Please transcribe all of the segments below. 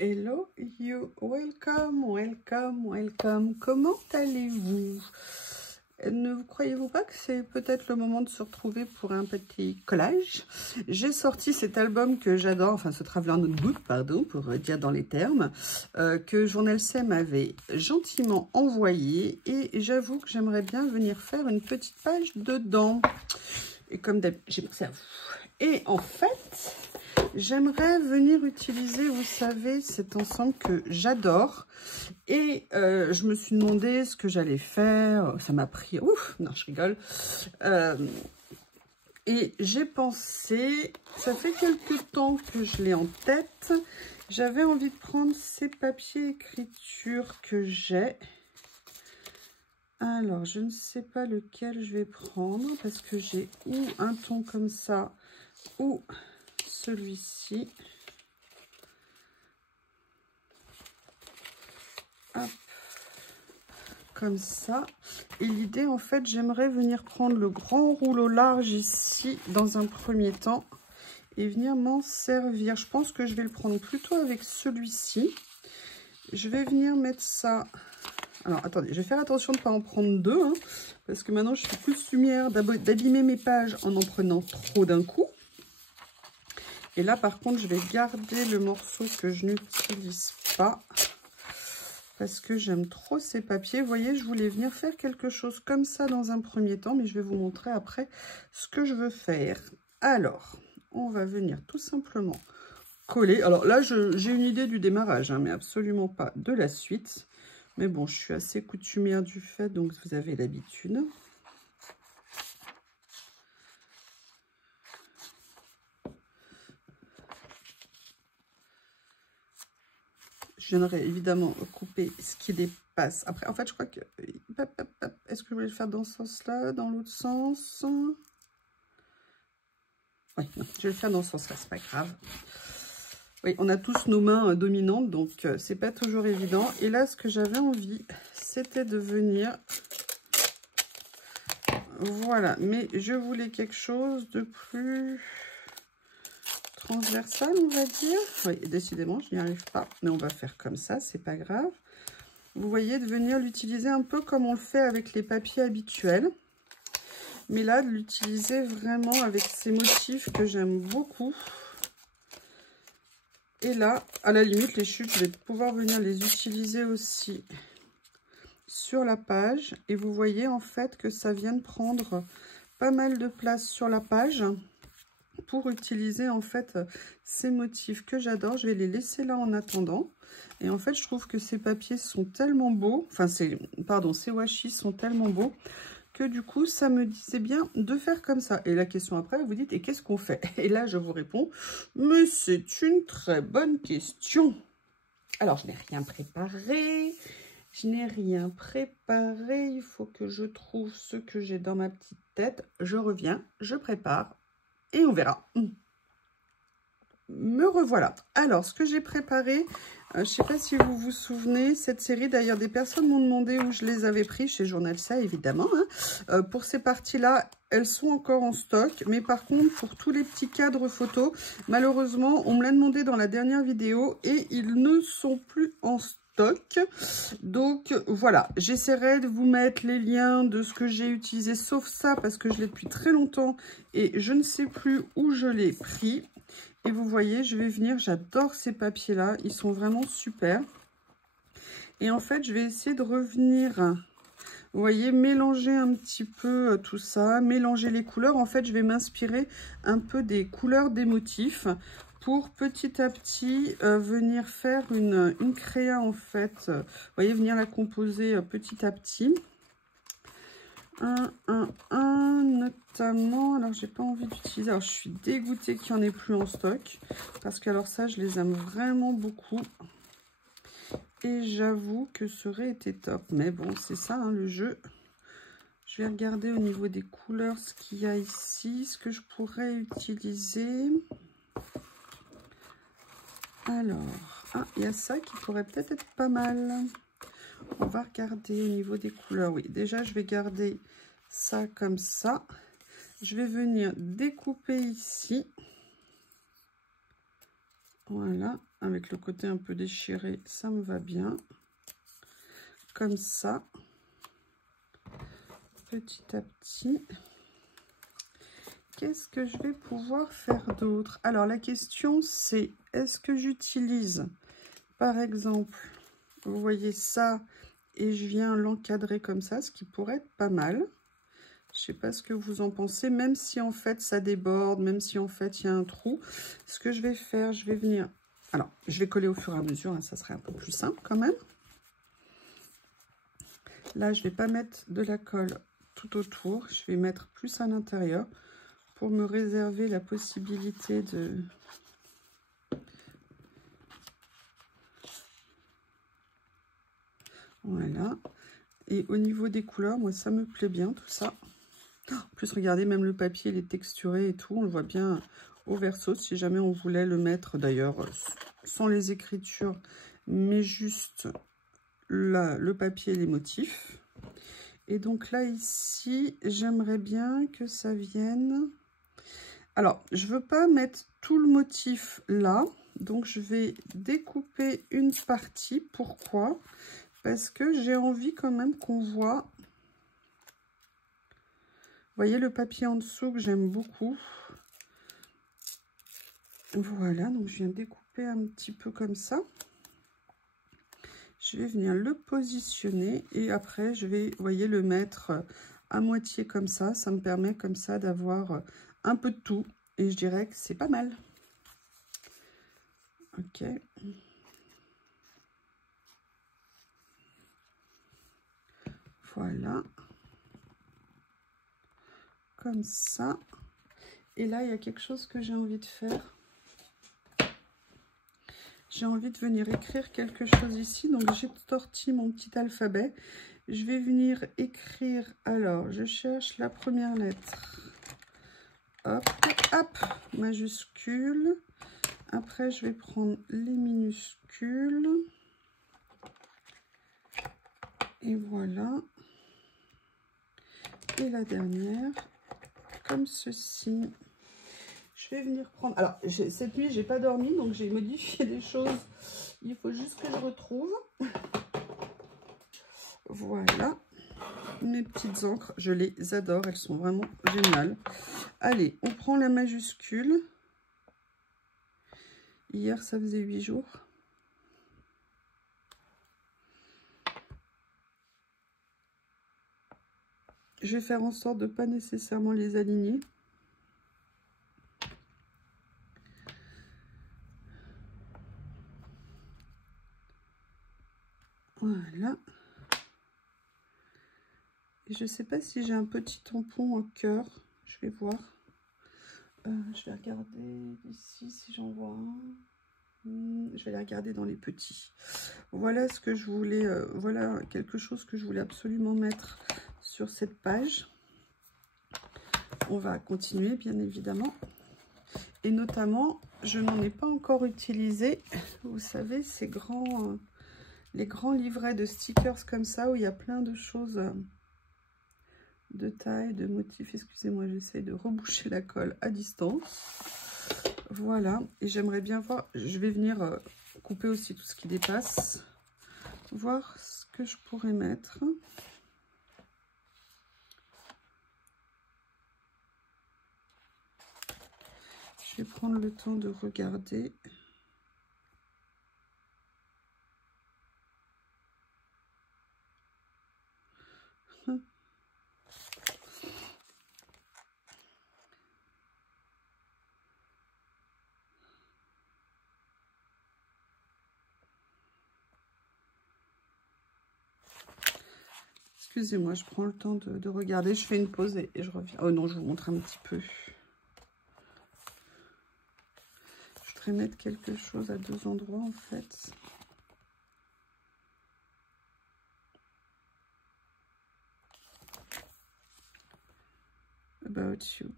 Hello you, welcome, welcome, welcome. Comment allez-vous? Ne croyez-vous pas que c'est peut-être le moment de se retrouver pour un petit collage? J'ai sorti cet album que j'adore, enfin ce Traveler Notebook, pardon, pour dire dans les termes, que Journal C m'avait gentiment envoyé, et j'avoue que j'aimerais bien venir faire une petite page dedans. Et comme d'habitude, j'ai pensé à vous. Et en fait, j'aimerais venir utiliser, vous savez, cet ensemble que j'adore. Et je me suis demandé ce que j'allais faire. Ça m'a pris... Ouf, non, je rigole. Et j'ai pensé, ça fait quelques temps que je l'ai en tête. J'avais envie de prendre ces papiers écriture que j'ai. Alors, je ne sais pas lequel je vais prendre parce que j'ai ou un ton comme ça ou celui-ci. Hop, comme ça. Et l'idée, en fait, j'aimerais venir prendre le grand rouleau large ici dans un premier temps et venir m'en servir. Je pense que je vais le prendre plutôt avec celui-ci. Je vais venir mettre ça... Alors, attendez, je vais faire attention de ne pas en prendre deux, hein, parce que maintenant, je suis coutumière d'abîmer mes pages en prenant trop d'un coup. Et là, par contre, je vais garder le morceau que je n'utilise pas, parce que j'aime trop ces papiers. Vous voyez, je voulais venir faire quelque chose comme ça dans un premier temps, mais je vais vous montrer après ce que je veux faire. Alors, on va venir tout simplement coller. Alors là, j'ai une idée du démarrage, hein, mais absolument pas de la suite. Mais bon, je suis assez coutumière du fait, donc vous avez l'habitude. Je viendrai évidemment couper ce qui dépasse. Après, en fait, je crois que... Est-ce que je voulais le faire dans ce sens-là, dans l'autre sens? Oui, non, je vais le faire dans ce sens-là, c'est pas grave. Oui, on a tous nos mains dominantes, donc c'est pas toujours évident. Et là, ce que j'avais envie, c'était de venir... Voilà, mais je voulais quelque chose de plus transversal, on va dire. Oui, décidément, je n'y arrive pas, mais on va faire comme ça, c'est pas grave. Vous voyez, de venir l'utiliser un peu comme on le fait avec les papiers habituels. Mais là, de l'utiliser vraiment avec ces motifs que j'aime beaucoup. Et là, à la limite, les chutes, je vais pouvoir venir les utiliser aussi sur la page. Et vous voyez en fait que ça vient de prendre pas mal de place sur la page pour utiliser en fait ces motifs que j'adore. Je vais les laisser là en attendant. Et en fait, je trouve que ces papiers sont tellement beaux, enfin, ces washi sont tellement beaux que du coup, ça me disait bien de faire comme ça. Et la question après, vous dites, et qu'est-ce qu'on fait? Et là, je vous réponds, mais c'est une très bonne question. Alors, je n'ai rien préparé. Je n'ai rien préparé. Il faut que je trouve ce que j'ai dans ma petite tête. Je reviens, je prépare et on verra. Me revoilà. Alors, ce que j'ai préparé, je ne sais pas si vous vous souvenez, cette série, d'ailleurs, des personnes m'ont demandé où je les avais pris, chez Journal C, évidemment. Hein. Pour ces parties-là, elles sont encore en stock. Mais par contre, pour tous les petits cadres photos, malheureusement, on me l'a demandé dans la dernière vidéo et ils ne sont plus en stock. Donc, voilà, j'essaierai de vous mettre les liens de ce que j'ai utilisé, sauf ça, parce que je l'ai depuis très longtemps et je ne sais plus où je l'ai pris. Et vous voyez, je vais venir, j'adore ces papiers-là, ils sont vraiment super. Et en fait, je vais essayer de revenir, vous voyez, mélanger un petit peu tout ça, mélanger les couleurs. En fait, je vais m'inspirer un peu des couleurs des motifs pour petit à petit venir faire une créa, en fait. Vous voyez, venir la composer petit à petit. Notamment, alors j'ai pas envie d'utiliser, alors je suis dégoûtée qu'il n'y en ait plus en stock, parce que alors ça, je les aime vraiment beaucoup, et j'avoue que ça aurait été top, mais bon, c'est ça, hein, le jeu. Je vais regarder au niveau des couleurs ce qu'il y a ici, ce que je pourrais utiliser. Alors, il y a ça qui pourrait peut-être être pas mal. On va regarder au niveau des couleurs. Oui, déjà, je vais garder ça comme ça. Je vais venir découper ici. Voilà. avec le côté un peu déchiré, ça me va bien. Comme ça, petit à petit. Qu'est-ce que je vais pouvoir faire d'autre? Alors, la question, c'est, est-ce que j'utilise, par exemple, vous voyez ça, et je viens l'encadrer comme ça, ce qui pourrait être pas mal. Je sais pas ce que vous en pensez, même si en fait ça déborde, même si en fait il y a un trou. Ce que je vais faire, je vais venir... Alors, je vais coller au fur et à mesure, hein, ça serait un peu plus simple quand même. Là, je vais pas mettre de la colle tout autour, je vais mettre plus à l'intérieur pour me réserver la possibilité de... Voilà. Et au niveau des couleurs, moi, ça me plaît bien, tout ça. En plus, regardez, même le papier, il est texturé et tout. On le voit bien au verso, si jamais on voulait le mettre, d'ailleurs, sans les écritures, mais juste là, le papier et les motifs. Et donc là, ici, j'aimerais bien que ça vienne... Alors, je ne veux pas mettre tout le motif là, donc je vais découper une partie. Pourquoi? Parce que j'ai envie quand même qu'on voit... Vous voyez le papier en dessous que j'aime beaucoup. Voilà, donc je viens découper un petit peu comme ça. Je vais venir le positionner et après je vais, vous voyez, le mettre à moitié comme ça. Ça me permet comme ça d'avoir un peu de tout et je dirais que c'est pas mal. Ok. Voilà. Comme ça. Et là, il y a quelque chose que j'ai envie de faire. J'ai envie de venir écrire quelque chose ici. Donc, j'ai tortillé mon petit alphabet. Je vais venir écrire. Alors, je cherche la première lettre. Hop, hop, majuscule. Après, je vais prendre les minuscules. Et voilà. Et la dernière, comme ceci. Je vais venir prendre... Alors, cette nuit, j'ai pas dormi, donc j'ai modifié des choses. Il faut juste que je retrouve. Voilà. Mes petites encres, je les adore. Elles sont vraiment géniales. Allez, on prend la majuscule. Hier, ça faisait 8 jours. Je vais faire en sorte de ne pas nécessairement les aligner. Voilà. Et je ne sais pas si j'ai un petit tampon en cœur. Je vais voir. Je vais regarder ici si j'en vois un. Je vais les regarder dans les petits. Voilà ce que je voulais. Voilà quelque chose que je voulais absolument mettre sur cette page. On va continuer bien évidemment. Et notamment, je n'en ai pas encore utilisé. Vous savez, ces grands... les grands livrets de stickers comme ça, où il y a plein de choses de taille, de motifs. Excusez-moi, j'essaie de reboucher la colle à distance. Voilà, et j'aimerais bien voir, je vais venir couper aussi tout ce qui dépasse, voir ce que je pourrais mettre. Je vais prendre le temps de regarder. Excusez-moi, je prends le temps de regarder. Je fais une pause et je reviens. Oh non, je vous montre un petit peu. Je voudrais mettre quelque chose à deux endroits en fait. About you.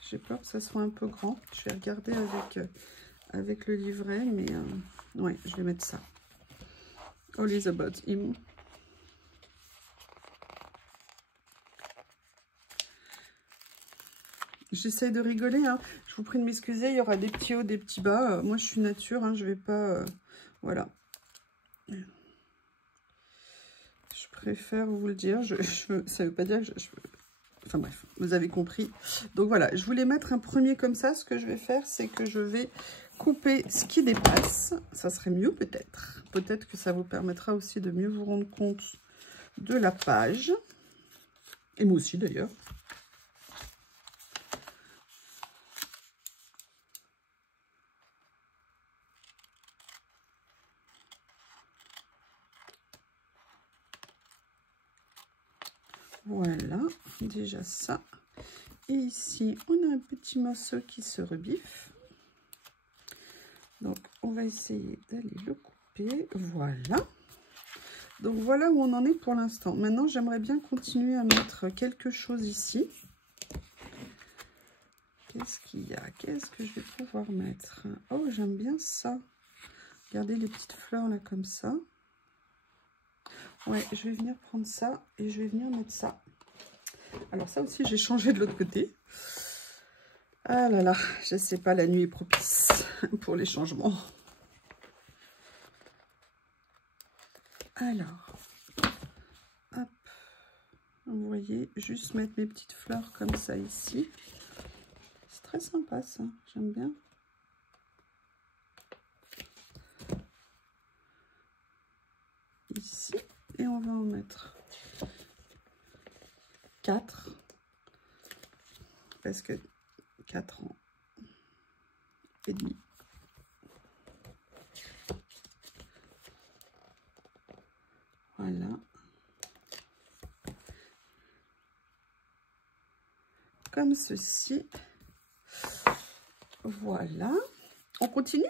J'ai peur que ça soit un peu grand. Je vais regarder avec le livret, mais ouais, je vais mettre ça. All is about him. J'essaye de rigoler, hein. Je vous prie de m'excuser, il y aura des petits hauts, des petits bas. Moi, je suis nature, hein, je vais pas... voilà. Je préfère vous le dire. Ça veut pas dire que enfin bref, vous avez compris. Donc voilà, je voulais mettre un premier comme ça. Ce que je vais faire, c'est que je vais couper ce qui dépasse. Ça serait mieux peut-être. Peut-être que ça vous permettra aussi de mieux vous rendre compte de la page. Et moi aussi d'ailleurs. Voilà, déjà ça. Et ici, on a un petit morceau qui se rebiffe. Donc, on va essayer d'aller le couper. Voilà. Donc, voilà où on en est pour l'instant. Maintenant, j'aimerais bien continuer à mettre quelque chose ici. Qu'est-ce qu'il y a? Qu'est-ce que je vais pouvoir mettre? Oh, j'aime bien ça. Regardez les petites fleurs là, comme ça. Ouais, je vais venir prendre ça et je vais venir mettre ça. Alors ça aussi, j'ai changé de l'autre côté. Ah là là, je sais pas, la nuit est propice pour les changements. Alors, hop, vous voyez, juste mettre mes petites fleurs comme ça ici. C'est très sympa ça, j'aime bien. Ici, et on va en mettre 4. Parce que 4 ans et demi. Voilà. Comme ceci. Voilà. On continue?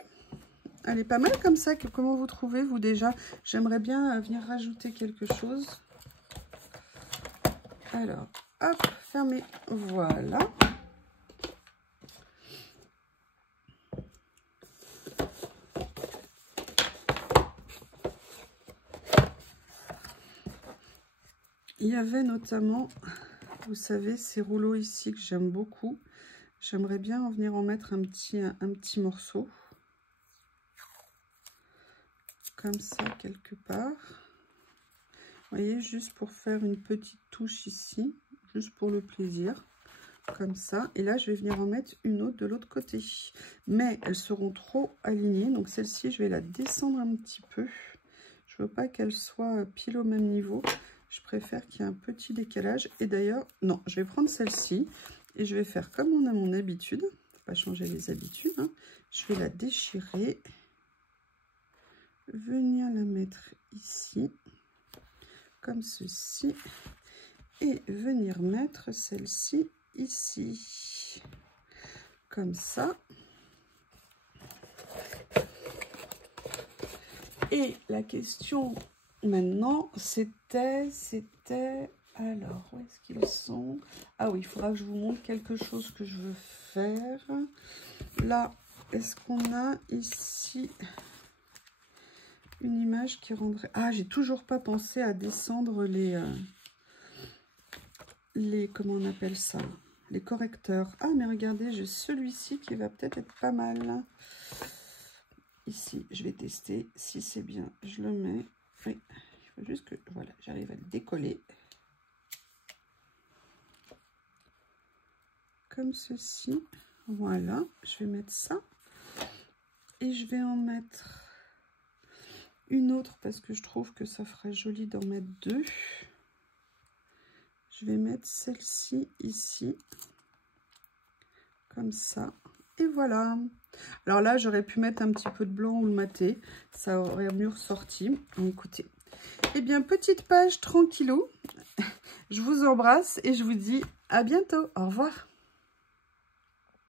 Elle est pas mal comme ça. Comment vous trouvez, vous, déjà? J'aimerais bien venir rajouter quelque chose. Alors, hop, fermez. Voilà. Il y avait notamment, vous savez, ces rouleaux ici que j'aime beaucoup. J'aimerais bien en venir en mettre un petit morceau. Comme ça, quelque part. Vous voyez, juste pour faire une petite touche ici. Juste pour le plaisir. Comme ça. Et là, je vais venir en mettre une autre de l'autre côté. Mais elles seront trop alignées. Donc celle-ci, je vais la descendre un petit peu. Je veux pas qu'elle soit pile au même niveau. Je préfère qu'il y ait un petit décalage. Et d'ailleurs, non, je vais prendre celle-ci. Et je vais faire comme on a mon habitude. Faut pas changer les habitudes. Hein. Je vais la déchirer. Venir la mettre ici. Comme ceci. Et venir mettre celle-ci ici. Comme ça. Et la question maintenant, c'était... Alors, où est-ce qu'ils sont? Ah oui, il faudra que je vous montre quelque chose que je veux faire. Là, est-ce qu'on a ici une image qui rendrait... Ah, j'ai toujours pas pensé à descendre les comment on appelle ça? Les correcteurs. Ah, mais regardez, j'ai celui-ci qui va peut-être être pas mal. Ici, je vais tester si c'est bien. Je le mets. Oui, il faut juste que... Voilà, j'arrive à le décoller. Comme ceci. Voilà, je vais mettre ça. Et je vais en mettre une autre parce que je trouve que ça ferait joli d'en mettre deux. Je vais mettre celle-ci ici. Comme ça. Et voilà. Alors là, j'aurais pu mettre un petit peu de blanc ou le maté. Ça aurait mieux ressorti. Écoutez. Eh bien, petite page tranquillou. Je vous embrasse et je vous dis à bientôt. Au revoir.